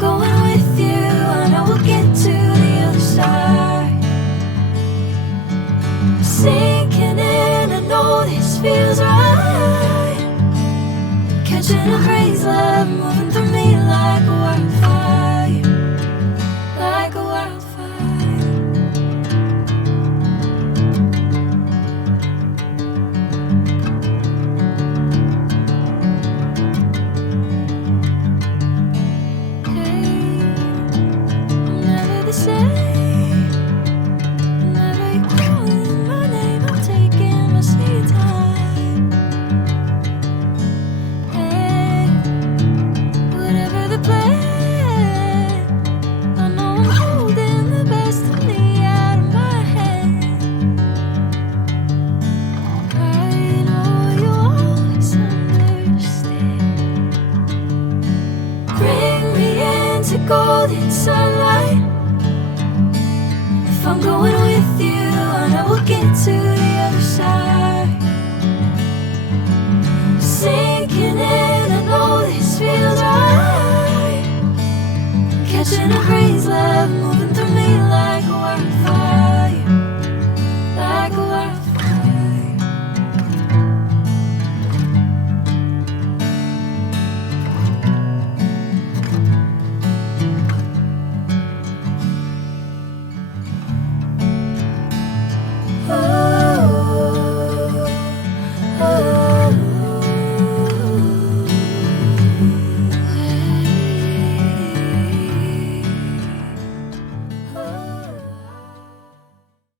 going with you, I know we'll get to the other side. Sinking in, I know this feels right. Catching a breeze, love moving through me like a wildfire, like a wildfire. Hey, I'm never the same. Whenever you're calling my name, I'm taking my sweet time. Hey, whatever the plan, I know I'm holding the best of me out of my hand. I know you'll always understand. Bring me into golden sunlight. If I'm going with